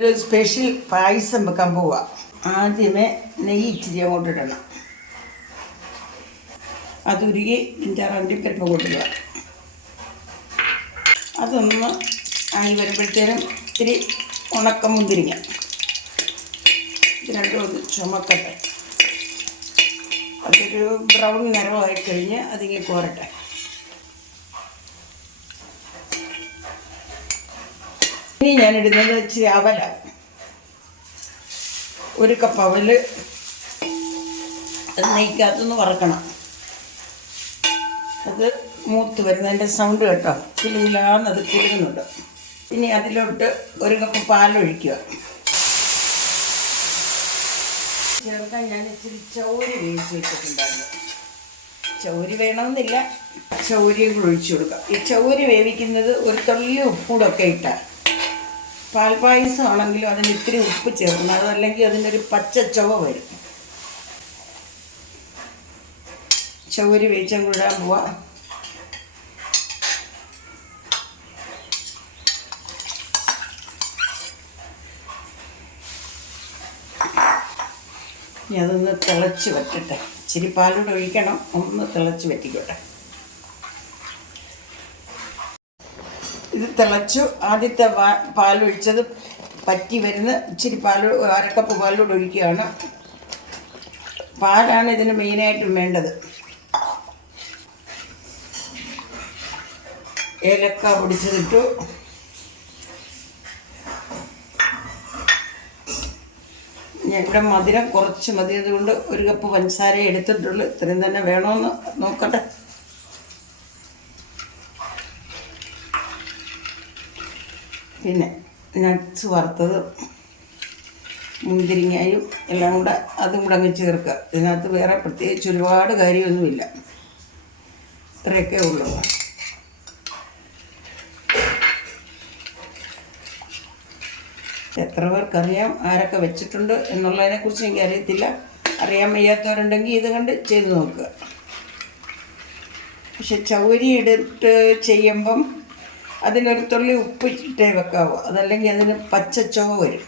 ഒരു സ്പെഷ്യൽ പായസം വെക്കാൻ പോവുക. ആദ്യമേ നെയ്യ് ഇച്ചിരി അങ്ങോട്ട് ഇടണം. അതുരുകി 5-6 അണ്ടിപ്പരിപ്പ് കൂട്ടുക. അതൊന്ന് ആയി വരുമ്പോഴത്തേനും ഇത്തിരി ഉണക്കമുന്തിരിങ്ങ ഇത് രണ്ടും ഒന്ന് ചുമക്കട്ടെ. അതൊരു ബ്രൗൺ നിറമായി കഴിഞ്ഞ് അതിങ്ങനെ കോരട്ടെ. ഇനി ഞാനിടുന്നത് ഇച്ചിരി അവലാണ്. 1 കപ്പ് അവല് നെയ്ക്കകത്തൊന്ന് വറക്കണം. അത് മൂത്ത് വരുന്നതിൻ്റെ സൗണ്ട് കേട്ടോ, കിളിയിലാന്നത് കിളുന്നുണ്ട്. ഇനി അതിലോട്ട് 1 കപ്പ് പാലൊഴിക്കുക. ചേർക്കാൻ ഞാൻ ഇച്ചിരി ചൗരി വേവിച്ച് വെച്ചിട്ടുണ്ടായിരുന്നു. ചൗരി വേണമെന്നില്ല, ചൗരിയും കൂടെ ഒഴിച്ചു കൊടുക്കാം. ഈ ചൗരി വേവിക്കുന്നത് ഒരു തുള്ളി ഉപ്പൂടൊക്കെ ഇട്ടാൽ. പാൽപ്പായസമാണെങ്കിലും അതിന് ഇത്തിരി ഉപ്പ് ചേർക്കണം, അതല്ലെങ്കിൽ അതിനൊരു പച്ച ചുവ വരും. ചൗരി വേവിച്ചും കൂടെ ഇടാൻ പോവാം. ഇനി അതൊന്ന് തിളച്ച് വറ്റട്ടെ. ഇച്ചിരി പാലൂടെ ഒഴിക്കണം, ഒന്ന് തിളച്ച് വറ്റിക്കോട്ടെ. ഇത് തിളച്ചു. ആദ്യത്തെ പാലൊഴിച്ചത് പറ്റി വരുന്ന ഇച്ചിരി പാൽ, 1/2 കപ്പ് പാലൂടെ ഒഴിക്കുകയാണ്. പാലാണ് ഇതിന് മെയിനായിട്ടും വേണ്ടത്. ഏലക്ക പൊടിച്ചതിട്ടു. ഞാൻ ഇവിടെ മധുരം കുറച്ച് മതി, അതുകൊണ്ട് 1 കപ്പ് പഞ്ചസാര എടുത്തിട്ടുള്ളൂ. ഇത്രയും തന്നെ വേണമെന്ന് നോക്കട്ടെ. പിന്നെ നട്ട്സ് വറുത്തത്, മുന്തിരിങ്ങയും എല്ലാം കൂടെ അതും കൂടെ അങ്ങ് ചേർക്കുക. ഇതിനകത്ത് വേറെ പ്രത്യേകിച്ച് ഒരുപാട് കാര്യമൊന്നുമില്ല, ഇത്രയൊക്കെ ഉള്ളൂ. എത്ര പേർക്കറിയാം, ആരൊക്കെ വെച്ചിട്ടുണ്ട് എന്നുള്ളതിനെക്കുറിച്ച് എനിക്ക് അറിയത്തില്ല. അറിയാൻ വയ്യാത്തവരുണ്ടെങ്കിൽ ഇത് കണ്ട് ചെയ്ത് നോക്കുക. പക്ഷെ ചൗരി എടുത്ത് ചെയ്യുമ്പം അതിനൊരു തുള്ളി ഉപ്പ് ഇട്ടേ വെക്കാവൂ, അതല്ലെങ്കിൽ അതിന് പച്ചച്ചൊവ വരും.